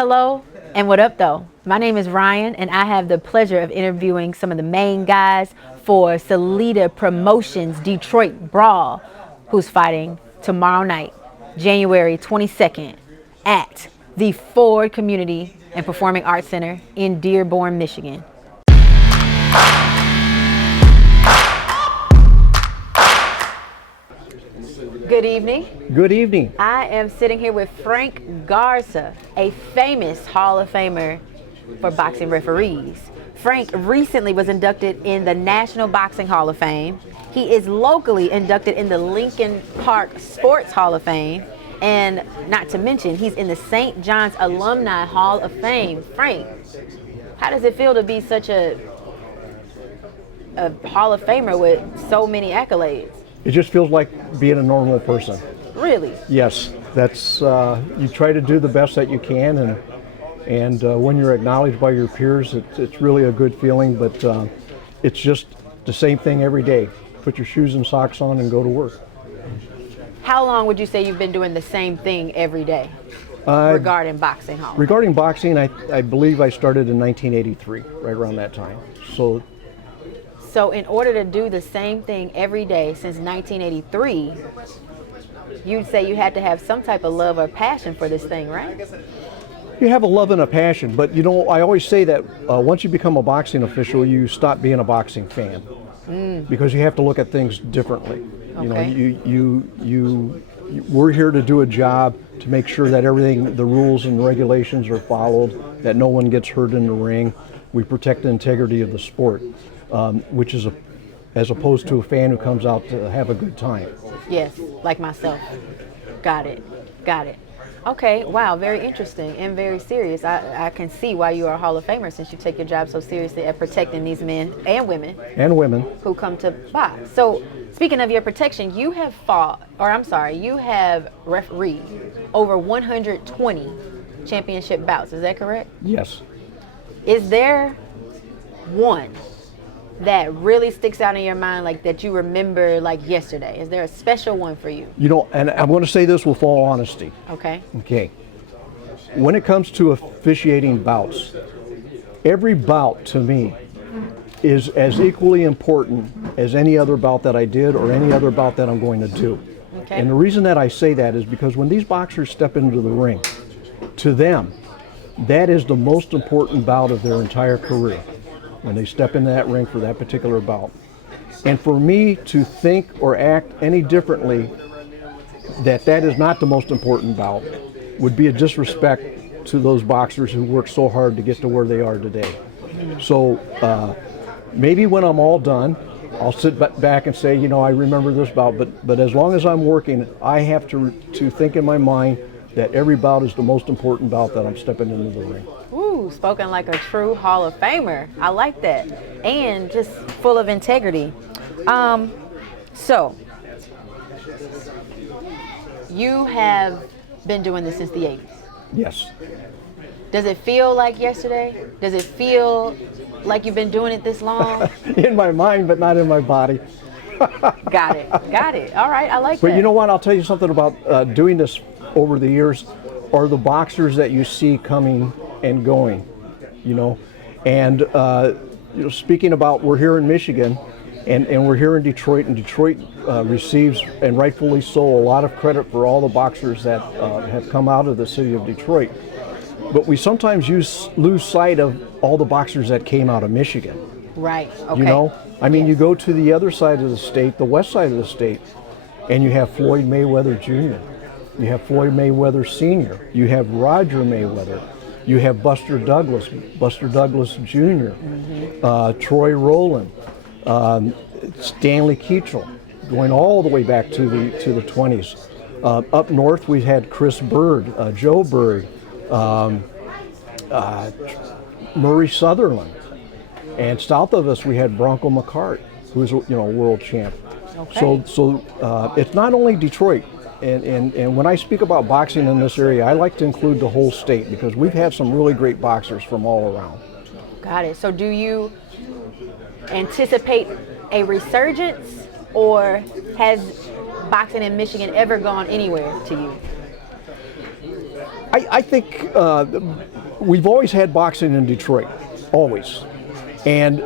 Hello and what up though? My name is Ryan and I have the pleasure of interviewing some of the main guys for Salida Promotions Detroit Brawl, who's fighting tomorrow night, January 22nd at the Ford Community and Performing Arts Center in Dearborn, Michigan. Good evening. Good evening. I am sitting here with Frank Garza, a famous Hall of Famer for boxing referees. Frank recently was inducted in the National Boxing Hall of Fame. He is locally inducted in the Lincoln Park Sports Hall of Fame. And not to mention, he's in the St. John's Alumni Hall of Fame. Frank, how does it feel to be such a Hall of Famer with so many accolades? It just feels like being a normal person. Really? Yes, that's you try to do the best that you can, and when you're acknowledged by your peers, it's really a good feeling. But it's just the same thing every day. Put your shoes and socks on and go to work. How long would you say you've been doing the same thing every day regarding boxing hall? Regarding boxing, I believe I started in 1983, right around that time. So in order to do the same thing every day since 1983, you'd say you had to have some type of love or passion for this thing, right? You have a love and a passion, but you know, I always say that once you become a boxing official, you stop being a boxing fan because you have to look at things differently. Okay. You know, we're here to do a job to make sure that everything, the rules and regulations are followed, that no one gets hurt in the ring. We protect the integrity of the sport. Which is as opposed to a fan who comes out to have a good time. Yes, like myself. Got it. Okay, wow, very interesting and very serious. I can see why you are a Hall of Famer since you take your job so seriously at protecting these men and women. Who come to box. So, speaking of your protection, you have refereed over 120 championship bouts, is that correct? Yes. Is there one that really sticks out in your mind, like that you remember like yesterday? Is there a special one for you? You know, and I'm going to say this with all honesty. Okay. When it comes to officiating bouts, every bout to me is as equally important as any other bout that I did or any other bout that I'm going to do. Okay. And the reason that I say that is because when these boxers step into the ring, to them, that is the most important bout of their entire career. When they step into that ring for that particular bout. And for me to think or act any differently that is not the most important bout would be a disrespect to those boxers who worked so hard to get to where they are today. So maybe when I'm all done, I'll sit back and say, you know, I remember this bout, but as long as I'm working, I have to think in my mind that every bout is the most important bout that I'm stepping into the ring. Ooh, spoken like a true Hall of Famer. I like that. And just full of integrity. So, you have been doing this since the 80s. Yes. Does it feel like yesterday? Does it feel like you've been doing it this long? In my mind, but not in my body. Got it. All right, I like that. But you know what? I'll tell you something about doing this over the years are the boxers that you see coming and going, you know. And you know, speaking about, we're here in Michigan and we're here in Detroit, and Detroit receives, and rightfully so, a lot of credit for all the boxers that have come out of the city of Detroit. But we sometimes lose sight of all the boxers that came out of Michigan. Right, okay. You know, I mean, you go to the other side of the state, the west side of the state, and you have Floyd Mayweather Jr., you have Floyd Mayweather Sr., you have Roger Mayweather, you have Buster Douglas Jr., Troy Rowland, Stanley Keachel, going all the way back to the 20s. Up north, we had Chris Bird, Joe Bird, Murray Sutherland, and south of us we had Bronco McCart, who's a world champ. Okay. So it's not only Detroit. And when I speak about boxing in this area, I like to include the whole state because we've had some really great boxers from all around. Got it. So do you anticipate a resurgence, or has boxing in Michigan ever gone anywhere to you? I think we've always had boxing in Detroit, always, and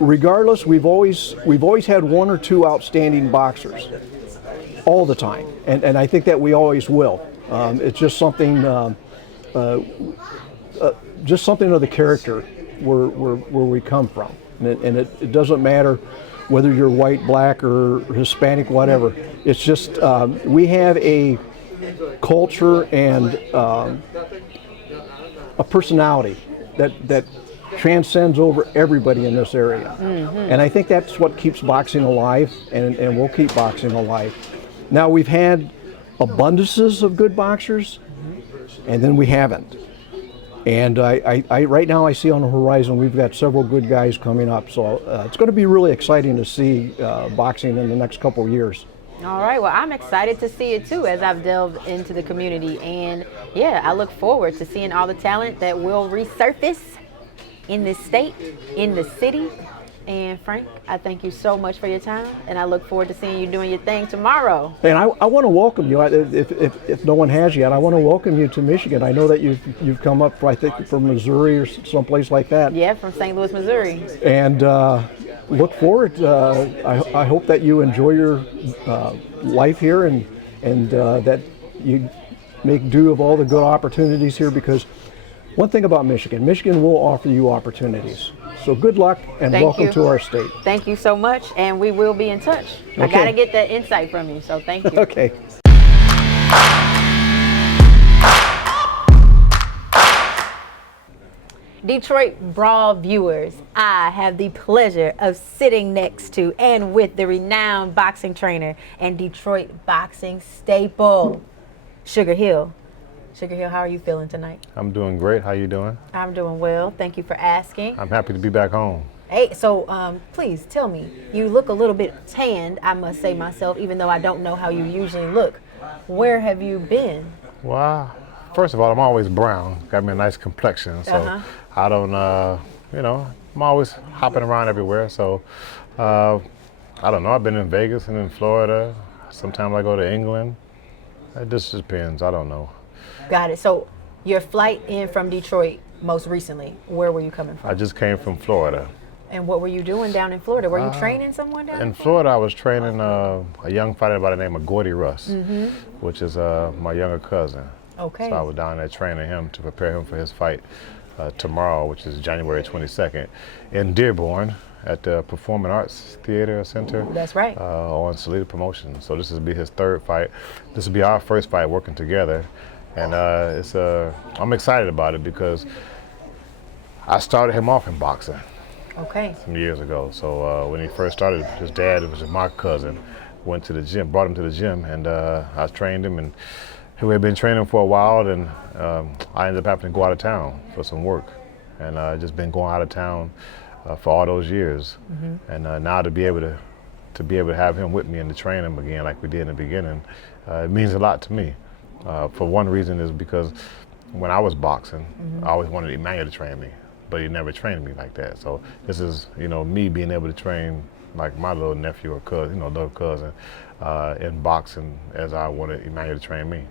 regardless, we've always had one or two outstanding boxers, all the time, and I think that we always will. It's just something of the character where we come from, and it doesn't matter whether you're white, black, or Hispanic, whatever. It's just we have a culture and a personality that transcends over everybody in this area. And I think that's what keeps boxing alive, and will keep boxing alive. Now, we've had abundances of good boxers, and then we haven't. And I right now I see on the horizon we've got several good guys coming up, so it's going to be really exciting to see boxing in the next couple of years. All right, well, I'm excited to see it too as I've delved into the community, and yeah, I look forward to seeing all the talent that will resurface in this state, in the city. And Frank, I thank you so much for your time, and I look forward to seeing you doing your thing tomorrow. And I want to welcome you, if no one has yet, I want to welcome you to Michigan. I know that you've come up, I think, from Missouri or someplace like that. Yeah, from St. Louis, Missouri. And look forward. I hope that you enjoy your life here, and that you make do of all the good opportunities here, because one thing about Michigan will offer you opportunities. So good luck, and welcome to our state. Thank you so much, and we will be in touch. Okay. I got to get that insight from you, so thank you. Okay. Detroit Brawl viewers, I have the pleasure of sitting next to and with the renowned boxing trainer and Detroit boxing staple, Sugar Hill. Sugar Hill, how are you feeling tonight? I'm doing great. How you doing? I'm doing well. Thank you for asking. I'm happy to be back home. Hey, so please tell me, you look a little bit tanned, I must say myself, even though I don't know how you usually look. Where have you been? Well, first of all, I'm always brown. Got me a nice complexion, so I don't, I'm always hopping around everywhere. So I don't know. I've been in Vegas and in Florida. Sometimes I go to England. It just depends. I don't know. Got it. So your flight in from Detroit most recently, where were you coming from? I just came from Florida. And what were you doing down in Florida? Were you training someone down in Florida? I was training a young fighter by the name of Gordy Russ, which is my younger cousin. Okay. So I was down there training him to prepare him for his fight tomorrow, which is January 22nd, in Dearborn at the Performing Arts Theater Center. That's right. On Salida Promotions. So this will be his third fight. This will be our first fight working together. And I'm excited about it because I started him off in boxing. Okay. Some years ago. So when he first started, his dad, it was my cousin, went to the gym, brought him to the gym, and I trained him. And we had been training for a while, and I ended up having to go out of town for some work. And just been going out of town for all those years. And now to be able to have him with me and to train him again like we did in the beginning, it means a lot to me. For one reason is because when I was boxing, I always wanted Emmanuel to train me, but he never trained me like that. So this is, me being able to train like my little nephew or cousin, little cousin, in boxing as I wanted Emmanuel to train me.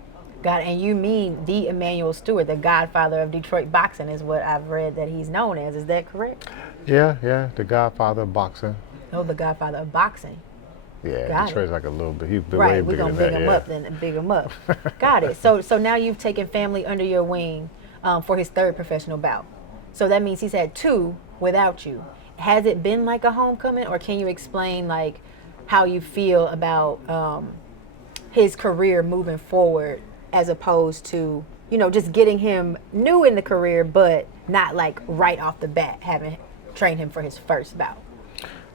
Got it. And you mean the Emmanuel Stewart, the godfather of Detroit boxing is what I've read that he's known as. Is that correct? Yeah, the godfather of boxing. Oh, the godfather of boxing. Yeah, Got Detroit's it. like a little bit, he's way Right, we're bigger going than to that. big him up then, big him up. Got it. So now you've taken family under your wing for his third professional bout. So that means he's had two without you. Has it been like a homecoming, or can you explain like how you feel about his career moving forward as opposed to, just getting him new in the career, but not like right off the bat having trained him for his first bout?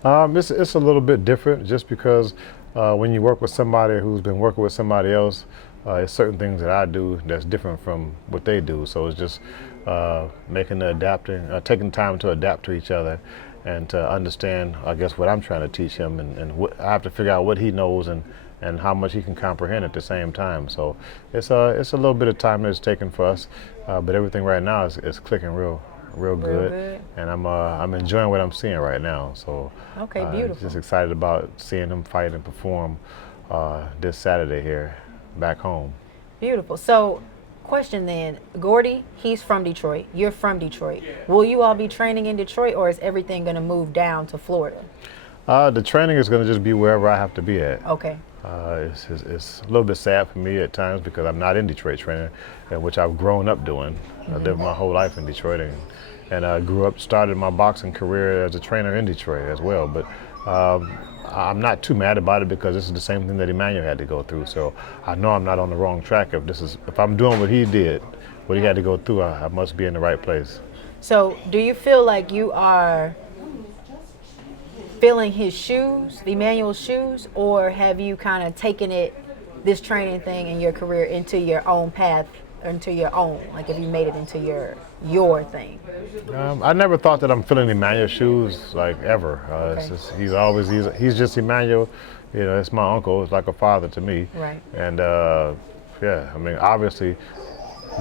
It's a little bit different just because when you work with somebody who's been working with somebody else, it's certain things that I do that's different from what they do. So it's just taking time to adapt to each other and to understand, I guess, what I'm trying to teach him, and I have to figure out what he knows and how much he can comprehend at the same time. So it's a little bit of time that it's taken for us, but everything right now is clicking real good, and I'm enjoying what I'm seeing right now. So okay, beautiful. Just excited about seeing him fight and perform this Saturday here back home. Beautiful. So question then. Gordy, he's from Detroit. You're from Detroit. Will you all be training in Detroit, or is everything going to move down to Florida? The training is going to just be wherever I have to be at. Okay. It's a little bit sad for me at times because I'm not in Detroit training, which I've grown up doing. I lived my whole life in Detroit, and I started my boxing career as a trainer in Detroit as well. But I'm not too mad about it because this is the same thing that Emmanuel had to go through. So I know I'm not on the wrong track. If I'm doing what he did, what he had to go through, I must be in the right place. So do you feel like you are filling his shoes, Emmanuel's shoes, or have you kind of taken this training thing in your career into your own path, into your own, like if you made it into your thing? I never thought that I'm filling Emmanuel's shoes, like, ever. Okay. It's just, he's just Emmanuel. You know, it's my uncle. It's like a father to me. Right. And yeah, I mean, obviously,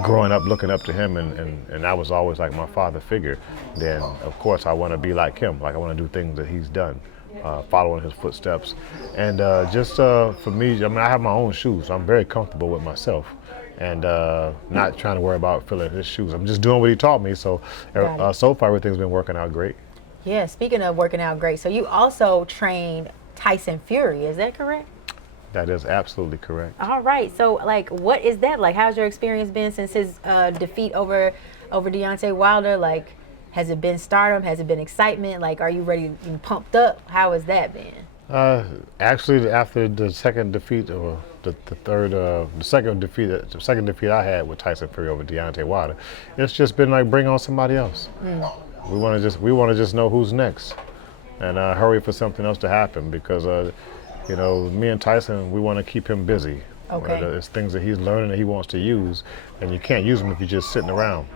growing up looking up to him, and I was always like my father figure, then of course I want to be like him. Like, I want to do things that he's done, following his footsteps. And just for me, I mean, I have my own shoes. So I'm very comfortable with myself, and not trying to worry about filling his shoes. I'm just doing what he taught me. So so far everything's been working out great. Yeah, speaking of working out great, so you also trained Tyson Fury, is that correct? That is absolutely correct. All right, so like, what is that like? How's your experience been since his defeat over Deontay Wilder? Like, has it been stardom? Has it been excitement? Like, are you ready and pumped up? How has that been? Actually, after the second defeat, or the second defeat I had with Tyson Fury over Deontay Wilder, it's just been like, bring on somebody else. We want to just know who's next, and hurry for something else to happen, because you know, me and Tyson, we want to keep him busy. Okay. It's things that he's learning that he wants to use, and you can't use them if you're just sitting around.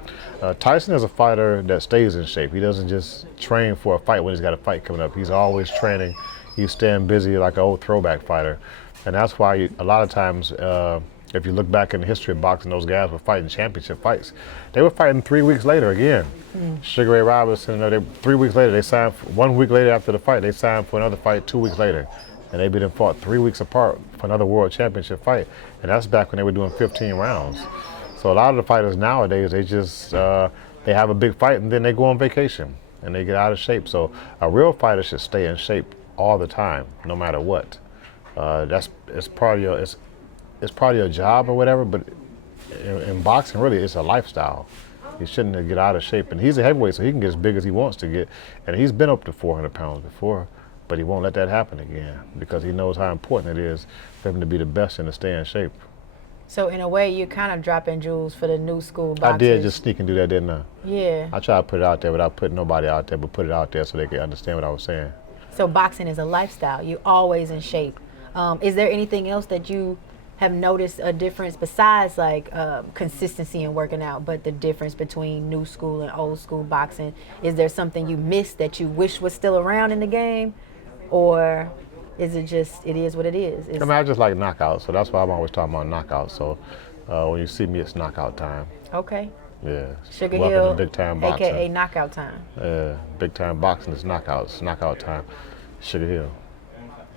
Tyson is a fighter that stays in shape. He doesn't just train for a fight when he's got a fight coming up. He's always training. He's staying busy like an old throwback fighter. And that's why a lot of times, if you look back in the history of boxing, those guys were fighting championship fights. They were fighting 3 weeks later again. Sugar Ray Robinson, 3 weeks later, they signed, 1 week later after the fight, they signed for another fight 2 weeks later. And they've been fought 3 weeks apart for another world championship fight. And that's back when they were doing 15 rounds. So a lot of the fighters nowadays, they just, they have a big fight and then they go on vacation and they get out of shape. So a real fighter should stay in shape all the time, no matter what. It's part of your job or whatever, but in boxing, really, it's a lifestyle. You shouldn't get out of shape. And he's a heavyweight, so he can get as big as he wants to get. And he's been up to 400 pounds before. But he won't let that happen again, because he knows how important it is for him to be the best and to stay in shape. So in a way, you're kind of dropping jewels for the new school boxers. I did just sneak and do that, didn't I? Yeah. I tried to put it out there without putting nobody out there, but put it out there so they could understand what I was saying. So boxing is a lifestyle. You're always in shape. Is there anything else that you have noticed a difference besides like consistency in working out, but the difference between new school and old school boxing? Is there something you missed that you wish was still around in the game? Or is it just, it is what it is? I mean, I just like knockouts, so that's why I'm always talking about knockouts. So when you see me, it's knockout time. Okay. Yeah. Sugar Welcome Hill, to big time boxing. AKA knockout time. Big time boxing is knockouts, knockout time. Sugar Hill.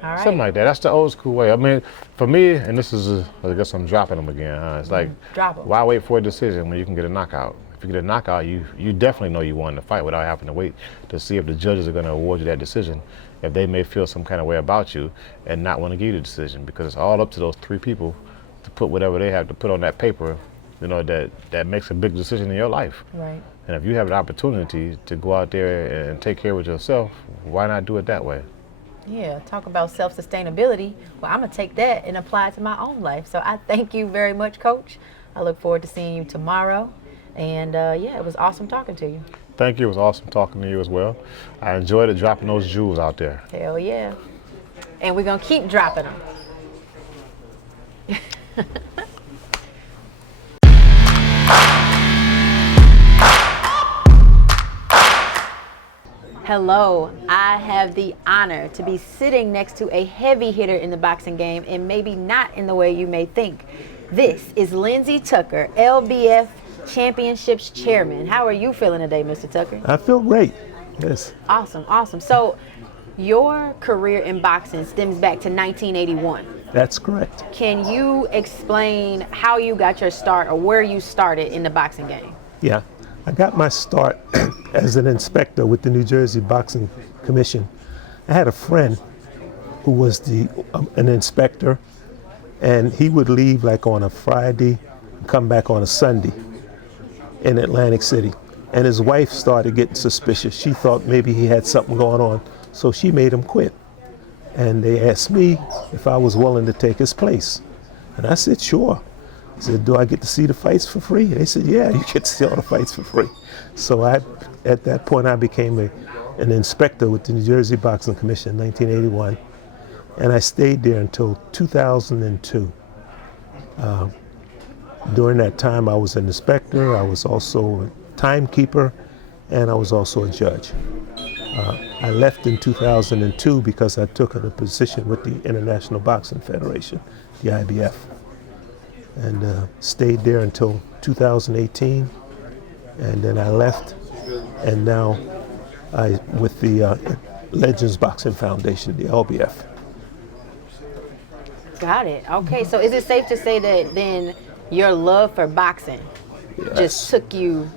All right. Something like that. That's the old school way. I mean, for me, and this is, I guess I'm dropping them again, huh? It's like, Drop 'em. why wait for a decision when you can get a knockout? If you get a knockout, you definitely know you won the fight without having to wait to see if the judges are going to award you that decision, if they may feel some kind of way about you and not want to give you the decision, because it's all up to those 3 people to put whatever they have to put on that paper, you know, that makes a big decision in your life. Right. And if you have an opportunity to go out there and take care of yourself, why not do it that way? Yeah, talk about self-sustainability. Well, I'm going to take that and apply it to my own life. So I thank you very much, Coach. I look forward to seeing you tomorrow. And yeah, it was awesome talking to you. Thank you. It was awesome talking to you as well. I enjoyed it, dropping those jewels out there. Hell yeah. And we're going to keep dropping them. Hello, I have the honor to be sitting next to a heavy hitter in the boxing game, and maybe not in the way you may think. This is Lindsay Tucker, LBF Championships Chairman. How are you feeling today, Mr. Tucker? I feel great, yes. Awesome, awesome. So your career in boxing stems back to 1981. That's correct. Can you explain how you got your start or where you started in the boxing game? Yeah, I got my start as an inspector with the New Jersey Boxing Commission. I had a friend who was an inspector, and he would leave like on a Friday, come back on a Sunday in Atlantic City. And his wife started getting suspicious. She thought maybe he had something going on, so she made him quit. And they asked me if I was willing to take his place. And I said, sure. I said, do I get to see the fights for free? They said, yeah, you get to see all the fights for free. So at that point, I became an inspector with the New Jersey Boxing Commission in 1981. And I stayed there until 2002. During that time, I was an inspector, I was also a timekeeper, and I was also a judge. I left in 2002 because I took a position with the International Boxing Federation, the IBF, and stayed there until 2018, and then I left, and now I with the Legends Boxing Foundation, the LBF. Got it. Okay, so is it safe to say that then your love for boxing just took you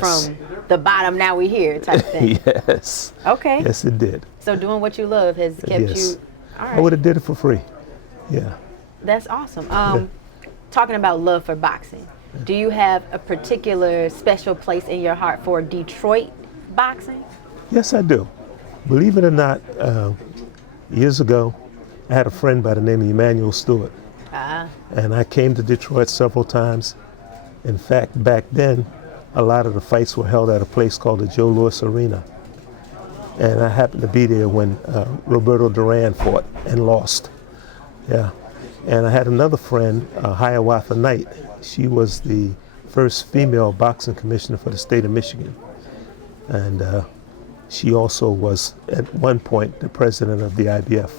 from the bottom, now we here type thing? Yes. Okay. Yes, it did. So doing what you love has kept you. All right. I would have did it for free. Yeah. That's awesome. Talking about love for boxing, do you have a particular special place in your heart for Detroit boxing? Yes, I do. Believe it or not, years ago, I had a friend by the name of Emmanuel Stewart. And I came to Detroit several times. In fact, back then, a lot of the fights were held at a place called the Joe Louis Arena. And I happened to be there when Roberto Duran fought and lost. Yeah. And I had another friend, Hiawatha Knight. She was the first female boxing commissioner for the state of Michigan. And she also was, at one point, the president of the IBF.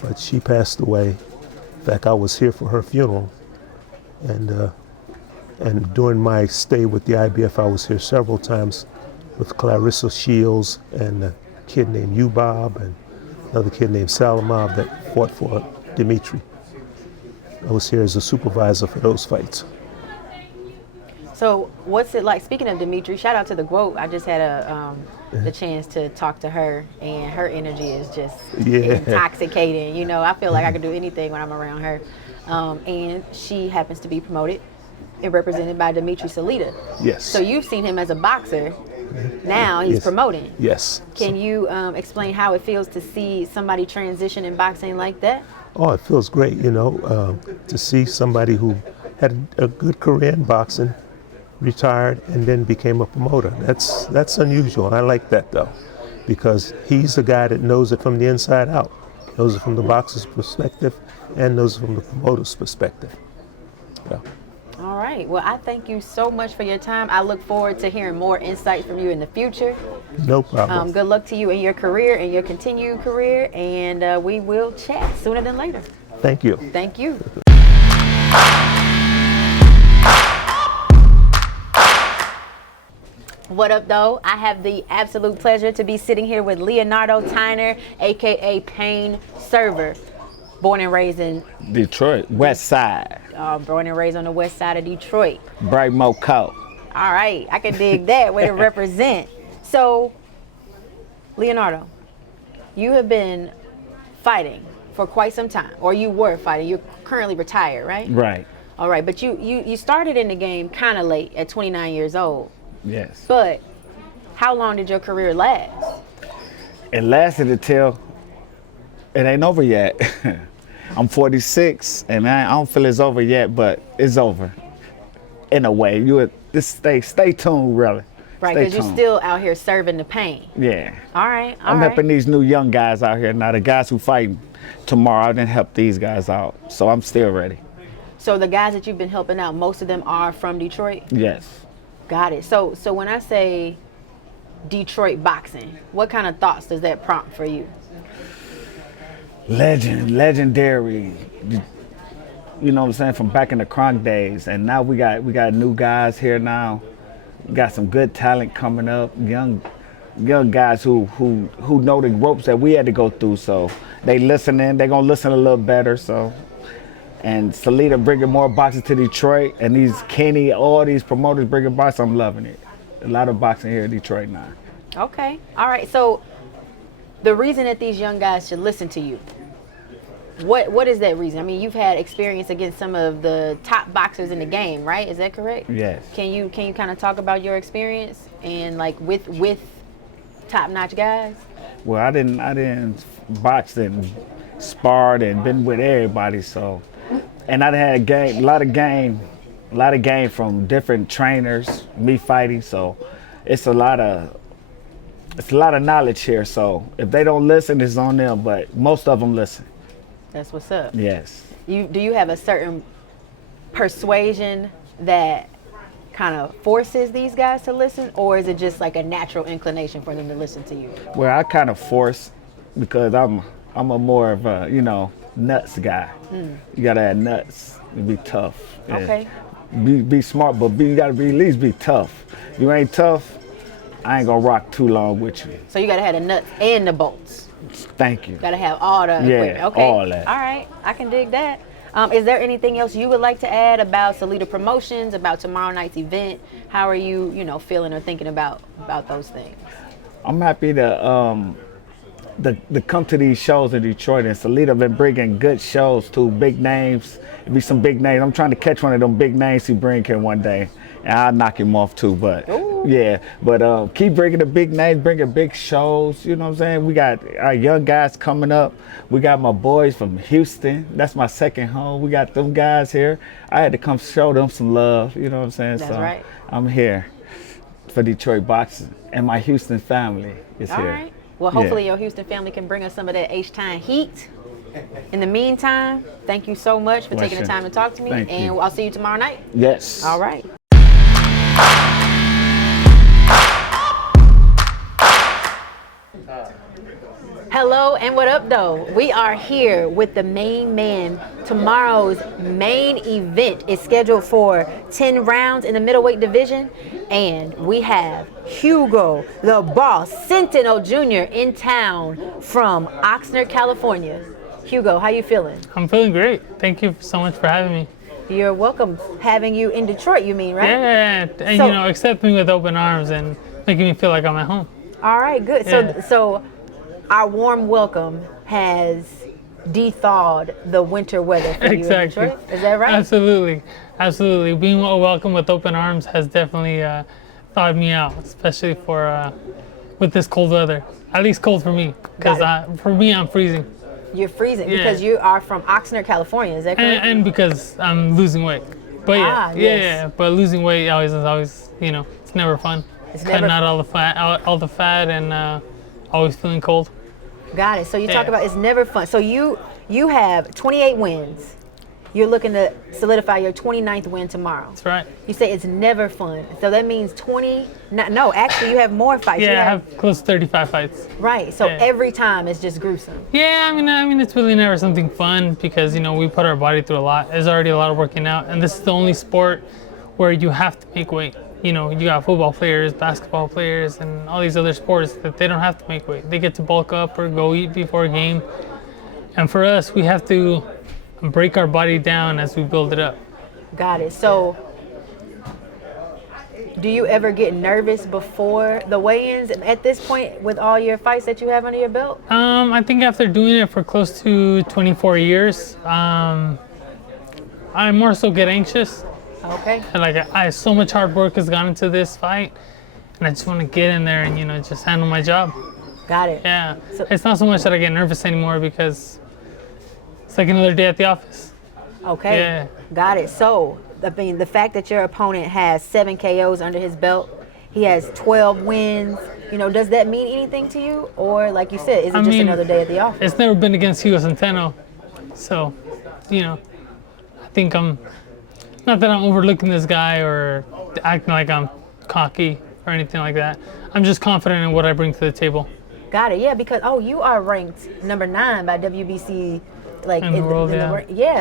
But she passed away. In fact, I was here for her funeral. And during my stay with the IBF, I was here several times with Clarissa Shields and a kid named Ubob and another kid named Salamov that fought for Dimitri. I was here as a supervisor for those fights. So what's it like, speaking of Dimitri, shout out to the GWOAT. I just had the chance to talk to her, and her energy is just intoxicating. You know, I feel like I could do anything when I'm around her. And she happens to be promoted and represented by Dimitri Salita. Yes. So you've seen him as a boxer. Now he's promoting. Yes. Can you explain how it feels to see somebody transition in boxing like that? Oh, it feels great, you know, to see somebody who had a good career in boxing, retired, and then became a promoter. That's unusual. I like that, though, because he's a guy that knows it from the inside out, knows it from the boxer's perspective, and knows it from the promoter's perspective. Yeah. All right. Well, I thank you so much for your time. I look forward to hearing more insights from you in the future. No problem. Good luck to you in your career and your continued career, and we will chat sooner than later. Thank you. Thank you. What up, though? I have the absolute pleasure to be sitting here with Leonardo Tyner, aka Pain Server. Born and raised in Detroit, West Side. Born and raised on the west side of Detroit. Brightmo Coat. All right, I can dig that. Way to represent. So, Leonardo, you have been fighting for quite some time, or you were fighting. You're currently retired, right? Right. All right, but you started in the game kind of late at 29 years old. Yes. But how long did your career last? It lasted until it ain't over yet. I'm 46, and I don't feel it's over yet, but it's over. In a way, just stay tuned, really. Right, because you're still out here serving the pain. Yeah. All right, I'm helping these new young guys out here now. The guys who fight tomorrow, I didn't help these guys out, so I'm still ready. So the guys that you've been helping out, most of them are from Detroit? Yes. Got it. So when I say Detroit boxing, what kind of thoughts does that prompt for you? Legendary. You know what I'm saying, from back in the Kronk days, and now we got new guys here now. We got some good talent coming up, young young guys who know the ropes that we had to go through. So they listening. They gonna listen a little better. So. And Salida bringing more boxing to Detroit, and these Kenny, all these promoters bringing boxing. I'm loving it. A lot of boxing here in Detroit now. Okay. All right. So the reason that these young guys should listen to you, what is that reason? I mean, you've had experience against some of the top boxers in the game, right? Is that correct? Yes. Can you kind of talk about your experience and like with top-notch guys? Well, I didn't box and sparred and been with everybody, so. And I had a lot of game from different trainers, me fighting. So it's a lot of knowledge here. So if they don't listen, it's on them. But most of them listen. That's what's up. Yes. Do you have a certain persuasion that kind of forces these guys to listen, or is it just like a natural inclination for them to listen to you? Well, I kind of force because I'm a more of a nuts guy. You gotta have nuts and be tough. Okay. Be smart, but you gotta be at least be tough. If you ain't tough, I ain't gonna rock too long with you. So you gotta have the nuts and the bolts. Thank you. Gotta have all the equipment. Okay. all that. All right, I can dig that. Is there anything else you would like to add about Salida Promotions, about tomorrow night's event? How are you, feeling or thinking about those things? I'm happy to come to these shows in Detroit, and Salida been bringing good shows to big names. It'd be some big names. I'm trying to catch one of them big names he bring here one day, and I'll knock him off too. But keep bringing the big names, bringing big shows. You know what I'm saying? We got our young guys coming up. We got my boys from Houston. That's my second home. We got them guys here. I had to come show them some love. You know what I'm saying? That's right. I'm here for Detroit boxing, and my Houston family is All here. right. Well, hopefully your Houston family can bring us some of that H-Time heat. In the meantime, thank you so much for taking the time to talk to me. Thank and you. I'll see you tomorrow night. Yes. All right. Hello and what up though? We are here with the main man. Tomorrow's main event is scheduled for 10 rounds in the middleweight division, and we have Hugo the Boss Centeno Jr. in town from Oxnard, California. Hugo, how you feeling? I'm feeling great. Thank you so much for having me. You're welcome. Having you in Detroit, you mean, right? Yeah, and accepting me with open arms and making me feel like I'm at home. All right, good. Yeah. So our warm welcome has de-thawed the winter weather for you in Detroit. Is that right? Absolutely. Being welcomed with open arms has definitely thawed me out, especially for with this cold weather. At least cold for me, because for me, I'm freezing. You're freezing because you are from Oxnard, California. Is that correct? And because I'm losing weight. But but losing weight always it's never fun. Cutting out all the fat, and always feeling cold. Got it. So you talk about it's never fun. So you have 28 wins. You're looking to solidify your 29th win tomorrow. That's right. You say it's never fun. So that means actually you have more fights. Yeah, I have close to 35 fights. Right. So every time it's just gruesome. Yeah, I mean it's really never something fun because we put our body through a lot. There's already a lot of working out, and this is the only sport where you have to make weight. You got football players, basketball players, and all these other sports that they don't have to make weight. They get to bulk up or go eat before a game. And for us, we have to break our body down as we build it up. Got it. So do you ever get nervous before the weigh-ins at this point with all your fights that you have under your belt? I think after doing it for close to 24 years, I more so get anxious. Okay. And so much hard work has gone into this fight, and I just want to get in there and just handle my job. Got it. Yeah. So, it's not so much that I get nervous anymore because it's like another day at the office. Okay. Yeah. Got it. So the fact that your opponent has 7 KOs under his belt, he has 12 wins. Does that mean anything to you, or like you said, is it just another day at the office? It's never been against Hugo Centeno, so I think I'm. Not that I'm overlooking this guy or acting like I'm cocky or anything like that. I'm just confident in what I bring to the table. Got it. Yeah, because you are ranked number 9 by WBC, in the world.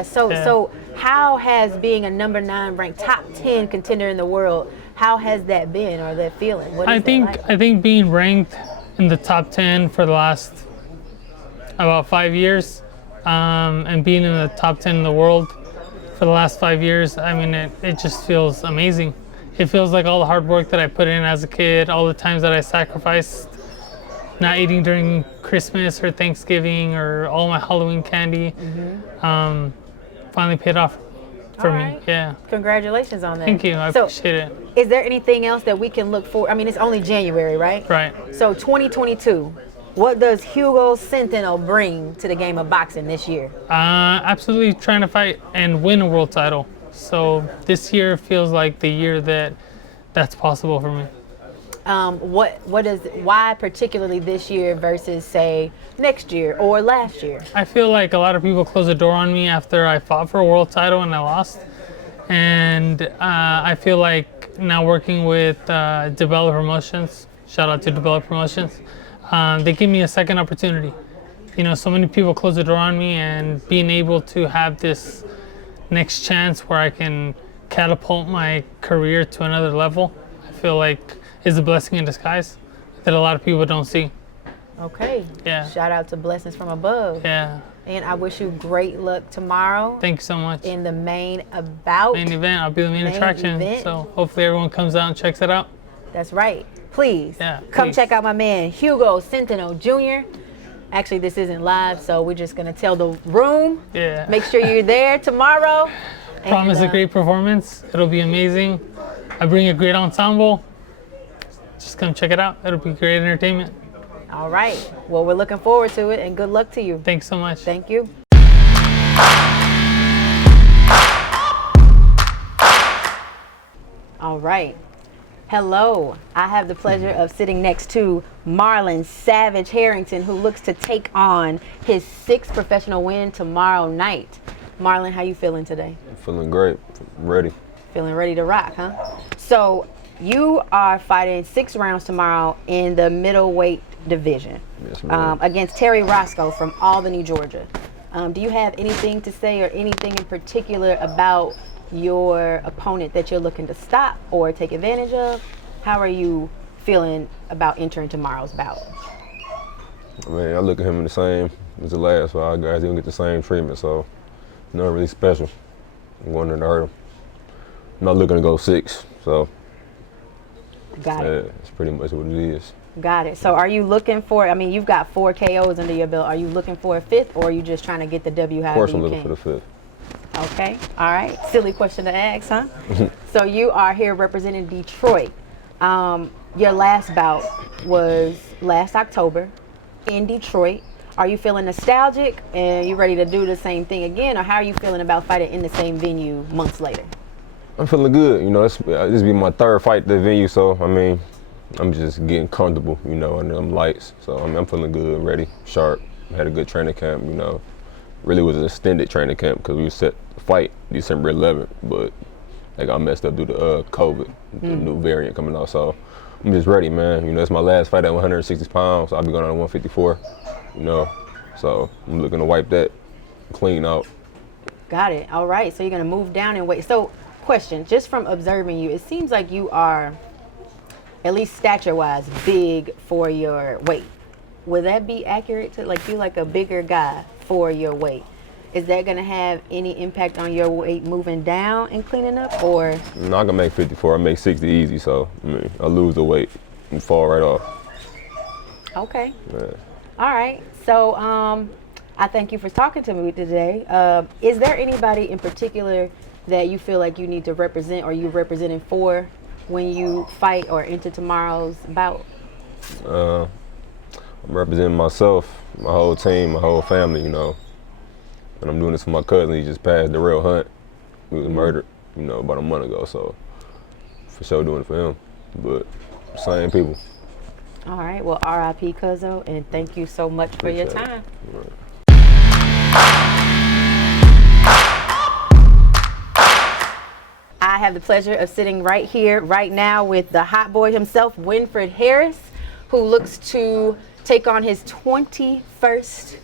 So how has being a number 9 ranked top 10 contender in the world, How has that been, or that feeling? What is I think that like? I think being ranked in the top 10 for the last about 5 years, and being in the top 10 in the world for the last 5 years, I mean, it just feels amazing. It feels like all the hard work that I put in as a kid, all the times that I sacrificed not eating during Christmas or Thanksgiving or all my Halloween candy, finally paid off for All me. right. Yeah. Congratulations on that. Thank you. I So, appreciate it. is there anything else that we can look for? I mean, it's only January, right? Right. So 2022, what does Hugo Sentinel bring to the game of boxing this year? Absolutely trying to fight and win a world title. So this year feels like the year that's possible for me. Why particularly this year versus say next year or last year? I feel like a lot of people closed the door on me after I fought for a world title and I lost. And I feel like now working with Develop Promotions, shout out to Develop Promotions, they give me a second opportunity. You know, so many people close the door on me, and being able to have this next chance where I can catapult my career to another level, I feel like is a blessing in disguise that a lot of people don't see. Okay. Yeah. Shout out to blessings from above. Yeah. And I wish you great luck tomorrow Thank you so much. in the main Event, I'll be the main attraction. event. So hopefully everyone comes out and checks it out. That's right. Please Yeah, come please. check out my man Hugo Sentinel Jr. Actually, this isn't live, so we're just gonna tell the room. Yeah. Make sure you're there tomorrow. Promise And, a great performance. It'll be amazing. I bring a great ensemble. Just come check it out. It'll be great entertainment. All right. Well, we're looking forward to it, and good luck to you. Thanks so much. Thank you. All right. Hello. I have the pleasure of sitting next to Marlon Savage Harrington, who looks to take on his 6th professional win tomorrow night. Marlon, how you feeling today? Feeling great, ready. Feeling ready to rock, huh? So you are fighting 6 rounds tomorrow in the middleweight division, Yes, ma'am. against Terry Roscoe from Albany, Georgia. Do you have anything to say or anything in particular about your opponent that you're looking to stop or take advantage of? How are you feeling about entering tomorrow's bout? I mean, I look at him the same as the last five guys. He don't get the same treatment, so nothing really special. I'm going there to hurt him. I'm not looking to go 6, so Got yeah, it. it's pretty much what it is. Got it. So are you looking for, I mean, you've got 4 KOs under your belt. Are you looking for a 5th, or are you just trying to get the W Of however course, I'm you looking can? for the 5th. Okay. All right. Silly question to ask, huh? So you are here representing Detroit. Your last bout was last October in Detroit. Are you feeling nostalgic and you ready to do the same thing again, or how are you feeling about fighting in the same venue months later? I'm feeling good. You know, this will be my 3rd fight at the venue, so I mean, I'm just getting comfortable, you know, under them lights. So I mean, I'm feeling good, ready, sharp. Had a good training camp, you know. Really was an extended training camp because we were set to fight December 11th, but they got messed up due to COVID, the new variant coming out. So I'm just ready, man. You know, it's my last fight at 160 pounds. So I'll be going on at 154, you know. So I'm looking to wipe that clean out. Got it. All right. So you're going to move down in weight. So question, just from observing you, it seems like you are, at least stature-wise, big for your weight. Would that be accurate to like you like a bigger guy for your weight? Is that going to have any impact on your weight moving down and cleaning up, or? No, I can make 54. I make 60 easy, so I mean, I lose the weight and fall right off. Okay. Yeah. All right. So I thank you for talking to me today. Is there anybody in particular that you feel like you need to represent or you're representing for when you fight or enter tomorrow's bout? I'm representing myself, my whole team, my whole family, you know. And I'm doing this for my cousin. He just passed the real hunt. He was murdered, you know, about a month ago. So for sure doing it for him. But same people. All right. Well, RIP Cuzzo, and thank you so much for your Appreciate it. time. All right. I have the pleasure of sitting right here, right now, with the hot boy himself, Winfred Harris, who looks to take on his 21st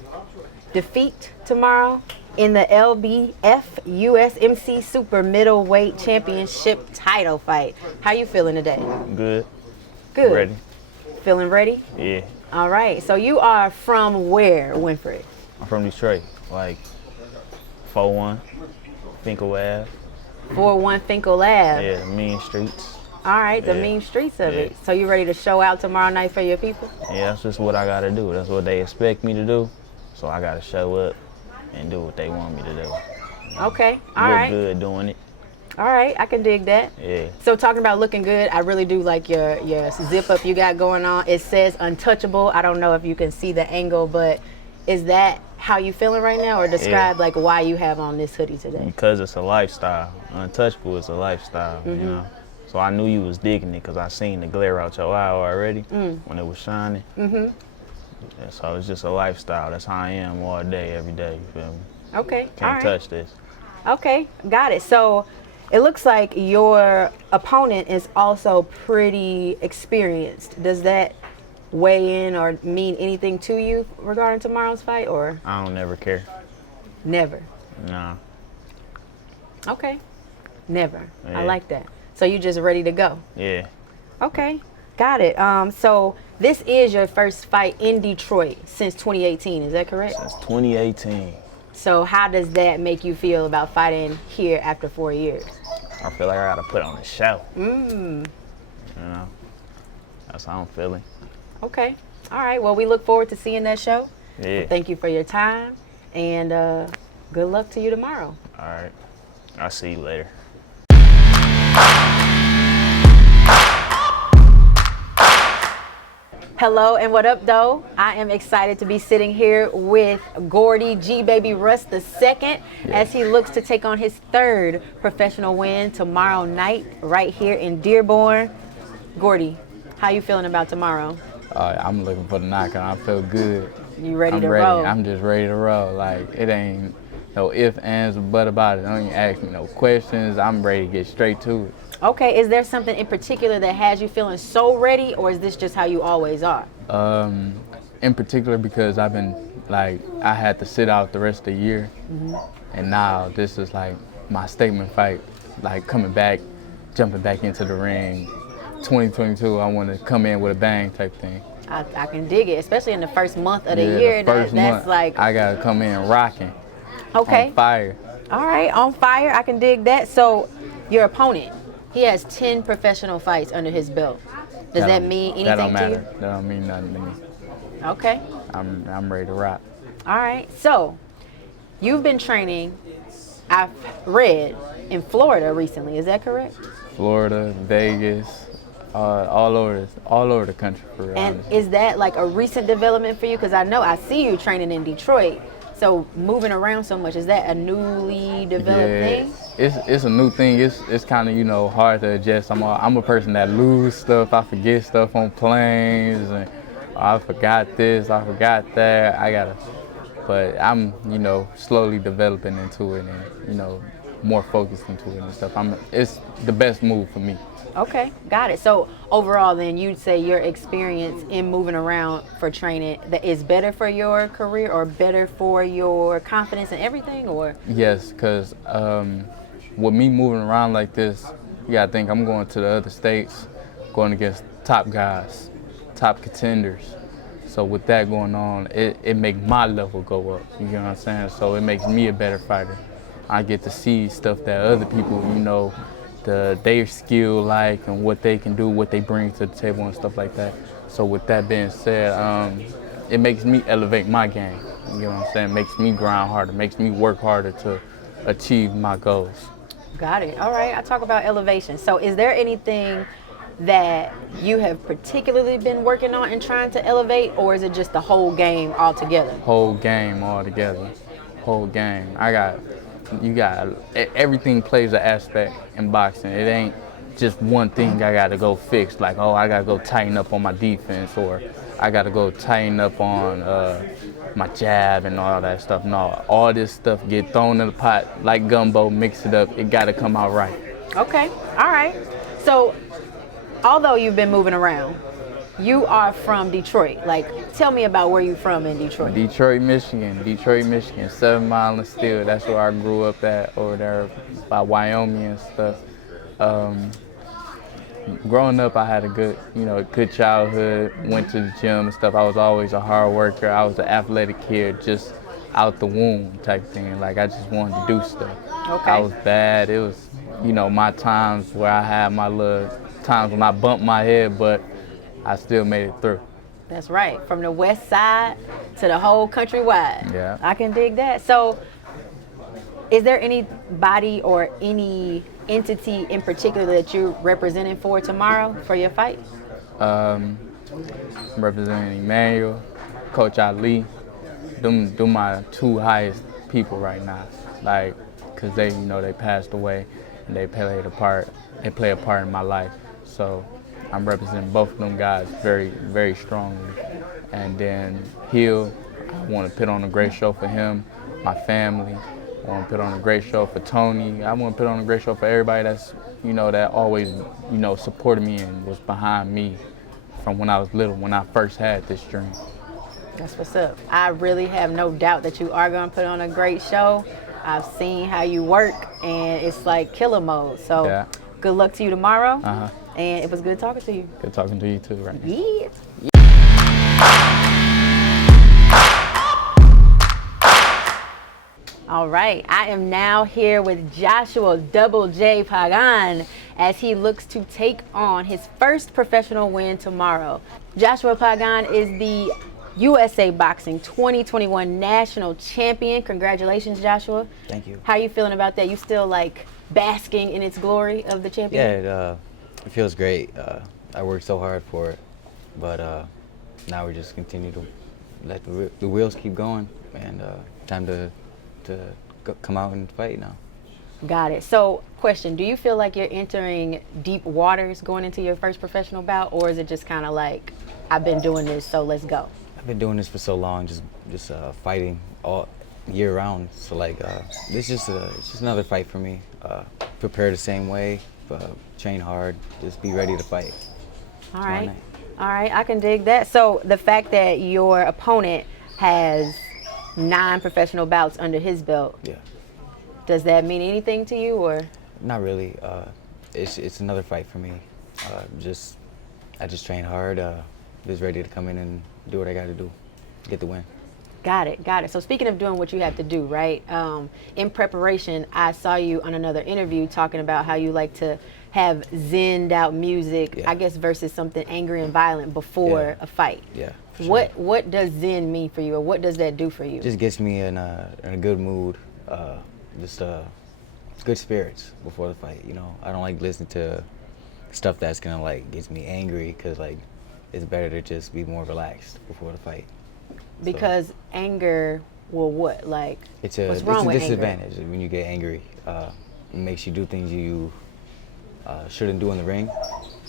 defeat tomorrow in the LBF USMC Super Middleweight Championship title fight. How you feeling today? Good. Good. Ready. Feeling ready? Yeah. All right. So you are from where, Winfred? I'm from Detroit. Like 4-1, Finkel Ave. 4-1 Finkel Lab. Yeah, mean streets. All right, the Yeah. mean streets of Yeah. it. So you ready to show out tomorrow night for your people? Yeah, that's just what I gotta do. That's what they expect me to do. So I gotta show up and do what they want me to do. Okay. All Look right. good doing it. All right. I can dig that. Yeah. So talking about looking good, I really do like your zip up you got going on. It says untouchable. I don't know if you can see the angle, but is that how you feeling right now, or describe like why you have on this hoodie today? Because it's a lifestyle. Untouchable is a lifestyle, you know. So I knew you was digging it because I seen the glare out your eye already when it was shining. Yeah, so it's just a lifestyle. That's how I am all day, every day. You feel me? Okay. All Can't right. touch this. Okay. Got it. So it looks like your opponent is also pretty experienced. Does that weigh in or mean anything to you regarding tomorrow's fight, or I don't never care. never? Nah. Okay. Never. I Yeah. like that. So you just ready to go? Yeah. Okay. Got it. So this is your first fight in Detroit since 2018. Is that correct? Since 2018. So how does that make you feel about fighting here after 4 years? I feel like I gotta put on a show. Mm. You know? That's how I'm feeling. Okay. All right. Well, we look forward to seeing that show. Yeah. Thank you for your time, and good luck to you tomorrow. All right. I'll see you later. Hello and what up, though? I am excited to be sitting here with Gordy G Baby Russ II as he looks to take on his third professional win tomorrow night right here in Dearborn. Gordy, how you feeling about tomorrow? I'm looking for the knockout. I feel good. You ready I'm to ready. roll? I'm just ready to roll. Like, it ain't no ifs, ands, or but about it. Don't even ask me no questions. I'm ready to get straight to it. Okay, is there something in particular that has you feeling so ready, or is this just how you always are? In particular because I've been, like, I had to sit out the rest of the year. And now this is like my statement fight, like coming back, jumping back into the ring. 2022, I want to come in with a bang type thing. I can dig it, especially in the first month of the Yeah, year. the first That's month, like, I gotta come in rocking, okay. on fire. All right, on fire. I can dig that. So, your opponent, he has 10 professional fights under his belt. Does that mean anything That don't to matter. you? That don't mean nothing to me. Okay. I'm ready to rock. All right. So, you've been training, I've read, in Florida recently. Is that correct? Florida, Vegas, all over the country for real. And honestly. is that like a recent development for you? Because I know I see you training in Detroit. So moving around so much, is that a newly developed thing? It's a new thing. It's kind of hard to adjust. I'm a person that lose stuff. I forget stuff on planes, and I forgot this, I forgot that. But I'm slowly developing into it, and more focused into it and stuff. It's the best move for me. Okay, got it. So overall then, you'd say your experience in moving around for training that is better for your career or better for your confidence and everything, or? Yes, because with me moving around like this, you gotta think I'm going to the other states, going against top guys, top contenders. So with that going on, it makes my level go up, you know what I'm saying? So it makes me a better fighter. I get to see stuff that other people, their skill like and what they can do, what they bring to the table and stuff like that. So with that being said, it makes me elevate my game. You know what I'm saying? It makes me grind harder, makes me work harder to achieve my goals. Got it. All right, I talk about elevation. So is there anything that you have particularly been working on and trying to elevate, or is it just the whole game altogether? Whole game altogether. Whole game. Everything plays an aspect in boxing. It ain't just one thing I gotta go fix, like, I gotta go tighten up on my defense, or I gotta go tighten up on my jab and all that stuff. No, all this stuff get thrown in the pot like gumbo, mix it up, it gotta come out right. Okay, all right. So although you've been moving around, You are from Detroit. Like, tell me about where you're from in Detroit. Detroit, Michigan, 7 Mile and Steel. That's where I grew up at, over there by Wyoming and stuff. Growing up, I had a good childhood. Went to the gym and stuff. I was always a hard worker. I was an athletic kid, just out the womb type thing. Like, I just wanted to do stuff. Okay. I was bad. It was, my times where I had my little times when I bumped my head, but I still made it through. That's right. From the west side to the whole countrywide. Yeah. I can dig that. So, is there anybody or any entity in particular that you're representing for tomorrow for your fight? I'm representing Emmanuel, Coach Ali. Them my 2 highest people right now. Like, cause they passed away and they play a part in my life. So I'm representing both of them guys very, very strongly. And then Hill, I want to put on a great show for him, my family. I want to put on a great show for Tony. I want to put on a great show for everybody that's, that always, supported me and was behind me from when I was little, when I first had this dream. That's what's up. I really have no doubt that you are going to put on a great show. I've seen how you work, and it's like killer mode. So Yeah. Good luck to you tomorrow. Uh-huh. And it was good talking to you. Good talking to you too right now. Yeah. All right, I am now here with Joshua Double J Pagan as he looks to take on his first professional win tomorrow. Joshua Pagan is the USA Boxing 2021 National Champion. Congratulations, Joshua. Thank you. How are you feeling about that? You still like basking in its glory of the champion? Yeah, it feels great. I worked so hard for it, but now we just continue to let the wheels keep going, and time to come out and fight now. Got it. So, question, do you feel like you're entering deep waters going into your first professional bout, or is it just kind of like, I've been doing this, so let's go? I've been doing this for so long, just fighting all year round. So like, it's just another fight for me. Prepare the same way, train hard, just be ready to fight. All right. All right, I can dig that. So the fact that your opponent has 9 professional bouts under his belt, Yeah. does that mean anything to you, or? Not really. It's another fight for me. I just train hard. Just ready to come in and do what I got to do, get the win. Got it, got it. So speaking of doing what you have to do, right? In preparation, I saw you on another interview talking about how you like to have zenned out music, Yeah. I guess, versus something angry and violent before a fight. Yeah. For sure. What does zen mean for you, or what does that do for you? Just gets me in a good mood, good spirits before the fight. I don't like listening to stuff that's gonna like gets me angry, because like it's better to just be more relaxed before the fight. Because anger will what? Like, It's what's wrong with anger? disadvantage when you get angry. It makes you do things you shouldn't do in the ring.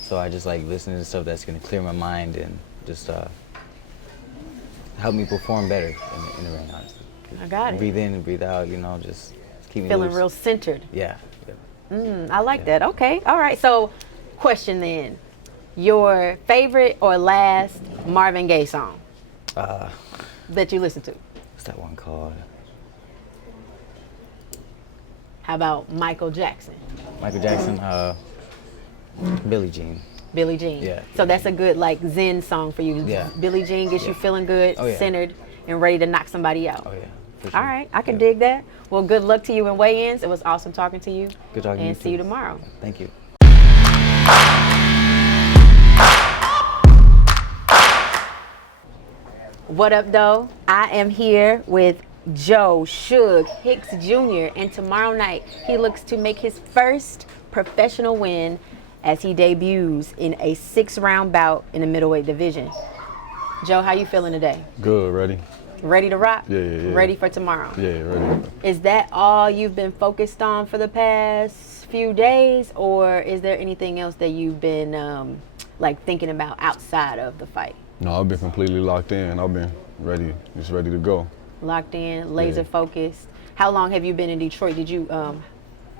So I just like listening to stuff that's gonna clear my mind and just help me perform better in the ring, honestly. I got it. Breathe in and breathe out, just keep me Feeling loose. real centered. Yeah. I like that. Okay. All right. So, question then. Your favorite or last Marvin Gaye song that you listen to? What's that one called? How about Michael Jackson? Michael Jackson, Billie Jean. Billie Jean. Yeah. So that's a good like zen song for you. Yeah. Billie Jean gets you feeling good, Oh, yeah. centered, and ready to knock somebody out. Oh yeah. For sure. All right. I can dig that. Well, good luck to you in weigh-ins. It was awesome talking to you. Good talking to you And see you too. tomorrow. Thank you. What up, though? I am here with Joe Suge Hicks Jr. And tomorrow night, he looks to make his first professional win as he debuts in a 6-round bout in the middleweight division. Joe, how you feeling today? Good, ready? Ready to rock? Yeah. Ready for tomorrow? Yeah, ready. Is that all you've been focused on for the past few days, or is there anything else that you've been like thinking about outside of the fight? No, I've been completely locked in. I've been ready, just ready to go. Locked in, laser Yeah. focused. How long have you been in Detroit? Did you,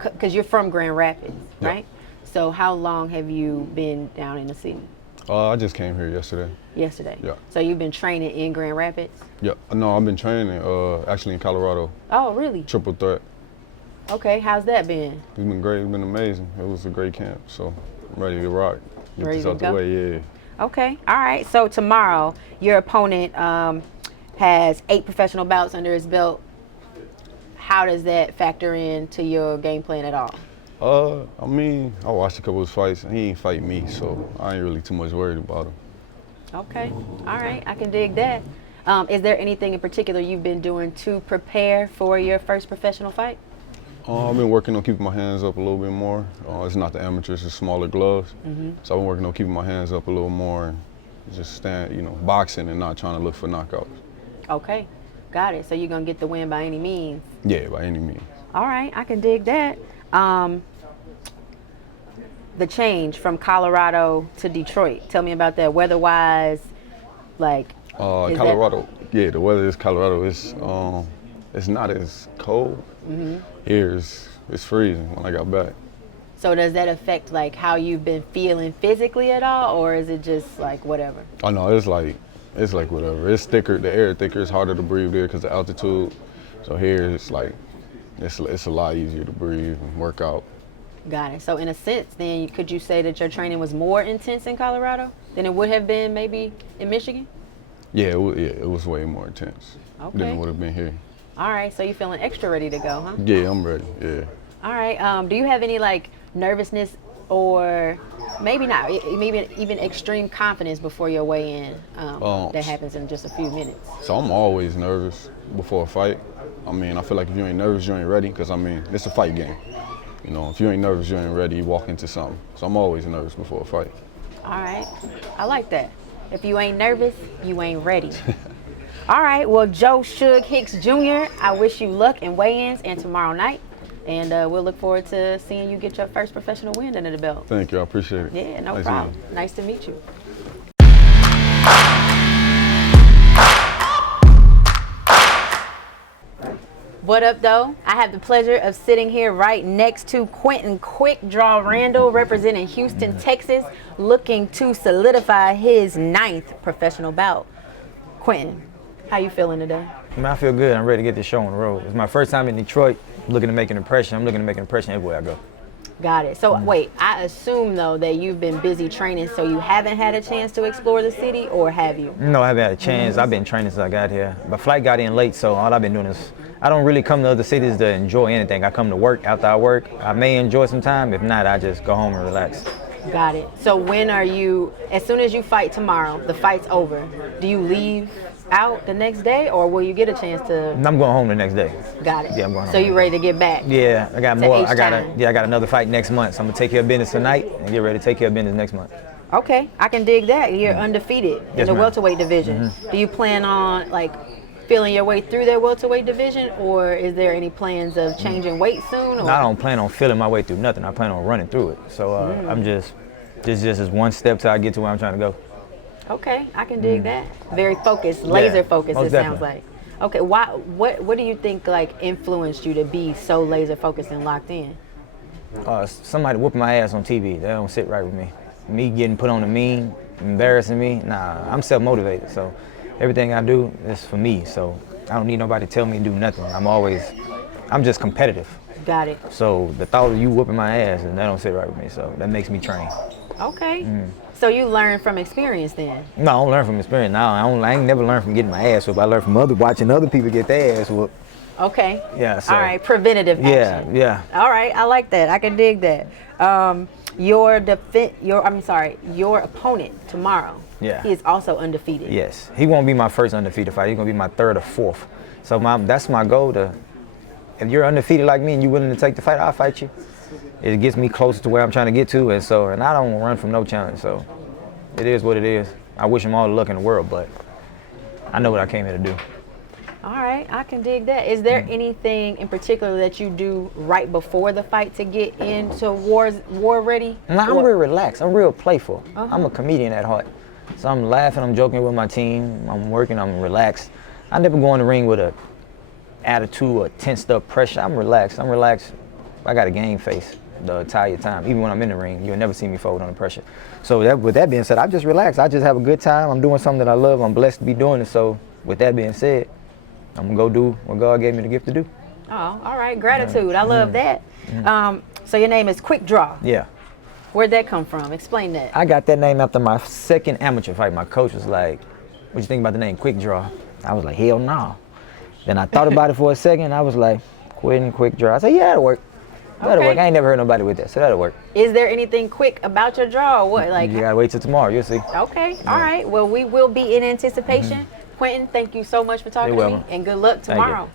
because you're from Grand Rapids, Yeah. right? So how long have you been down in the city? I just came here yesterday. Yesterday. Yeah. So you've been training in Grand Rapids? Yeah. No, I've been training actually in Colorado. Oh, really? Triple threat. Okay, how's that been? It's been great. It's been amazing. It was a great camp. So I'm ready to rock. Get Ready this to out go? the way. Yeah. Okay, all right. So tomorrow, your opponent has 8 professional bouts under his belt. How does that factor into your game plan at all? I mean, I watched a couple of his fights. He ain't fight me, so I ain't really too much worried about him. Okay, all right. I can dig that. Is there anything in particular you've been doing to prepare for your first professional fight? I've been working on keeping my hands up a little bit more. It's not the amateurs, it's smaller gloves. So I've been working on keeping my hands up a little more and just stand, boxing and not trying to look for knockouts. Okay, got it. So you're gonna get the win by any means. Yeah, by any means. All right, I can dig that. The change from Colorado to Detroit. Tell me about that. Weather-wise, like. Is Colorado. Yeah, the weather is Colorado. It's not as cold. Here it's freezing when I got back. So does that affect like how you've been feeling physically at all, or is it just like whatever? Oh no, it's like whatever. It's thicker. The air thicker. It's harder to breathe there because of the altitude. So here it's like it's a lot easier to breathe and work out. Got it. So in a sense, then could you say that your training was more intense in Colorado than it would have been maybe in Michigan? Yeah, it was way more intense than it would have been here. All right. So you're feeling extra ready to go, huh? Yeah, I'm ready. Yeah. All right. Do you have any like nervousness or maybe not, maybe even extreme confidence before your weigh-in that happens in just a few minutes? So I'm always nervous before a fight. I mean, I feel like if you ain't nervous, you ain't ready because, I mean, it's a fight game. If you ain't nervous, you ain't ready, you walk into something. So I'm always nervous before a fight. All right. I like that. If you ain't nervous, you ain't ready. All right. Well, Joe Suge Hicks Jr., I wish you luck in weigh-ins and tomorrow night. And we'll look forward to seeing you get your first professional win under the belt. Thank you. I appreciate it. Yeah, no problem. Nice to meet you. What up, though? I have the pleasure of sitting here right next to Quentin Quickdraw Randall, representing Houston, Texas, looking to solidify his 9th professional bout. Quentin, how you feeling today? I feel good. I'm ready to get this show on the road. It's my first time in Detroit. Looking to make an impression. I'm looking to make an impression everywhere I go. Got it. So wait, I assume though that you've been busy training, so you haven't had a chance to explore the city, or have you? No, I haven't had a chance. I've been training since I got here. My flight got in late, so all I've been doing is, I don't really come to other cities to enjoy anything. I come to work. After I work, I may enjoy some time. If not, I just go home and relax. Got it. So when are you, as soon as you fight tomorrow, the fight's over, do you leave out the next day, or will you get a chance to? I'm going home the next day. Got it. Yeah, I'm going home. So you ready to get back? Yeah, I got more. I got H-time. another fight next month. So I'm gonna take care of business tonight and get ready to take care of business next month. Okay, I can dig that. You're undefeated in the welterweight division. Do you plan on like feeling your way through that welterweight division, or is there any plans of changing weight soon? Or? No, I don't plan on feeling my way through nothing. I plan on running through it. So I'm just, this just is one step till I get to where I'm trying to go. Okay, I can dig that. Very focused, laser focused. It sounds like. Okay, what do you think like influenced you to be so laser focused and locked in? Somebody whooping my ass on TV. That don't sit right with me. Me getting put on the meme, embarrassing me. Nah, I'm self-motivated. So everything I do is for me. So I don't need nobody to tell me to do nothing. I'm just competitive. Got it. So the thought of you whooping my ass, and that don't sit right with me. So that makes me train. Okay. So you learn from experience then? No, I don't learn from experience. No, I ain't never learned from getting my ass whooped. I learned from watching other people get their ass whooped. Okay. Yeah. So, all right. Preventative action. Yeah. All right. I like that. I can dig that. Your opponent tomorrow. Yeah. He is also undefeated. Yes. He won't be my first undefeated fight. He's gonna be my 3rd or 4th. So that's my goal. If you're undefeated like me and you're willing to take the fight, I'll fight you. It gets me closer to where I'm trying to get to, and I don't run from no challenge. So it is what it is. I wish him all the luck in the world, but I know what I came here to do. All right, I can dig that. Is there anything in particular that you do right before the fight to get into war ready? No, I'm real relaxed. I'm real playful. I'm a comedian at heart. So I'm laughing, I'm joking with my team, I'm working, I'm relaxed. I never go in the ring with a attitude or tensed up pressure. I'm relaxed. I got a game face. the entire time. Even when I'm in the ring, you'll never see me fold under pressure. So with that being said, I just relax. I just have a good time. I'm doing something that I love. I'm blessed to be doing it. So with that being said, I'm gonna go do what God gave me the gift to do. Oh, all right. Gratitude. I love that. So your name is Quickdraw. Yeah. Where'd that come from? Explain that. I got that name after my second amateur fight. My coach was like, "What you think about the name Quickdraw?" I was like, "Hell no." Then I thought about it for a second. I was like, Quentin Quickdraw. I said, "Yeah, that'll work. That'll work." I ain't never heard nobody with that, so that'll work. Is there anything quick about your draw? Or what? Like? You gotta wait till tomorrow. You'll see. Okay. All right. Well, we will be in anticipation. Quentin, thank you so much for talking to me, and good luck tomorrow.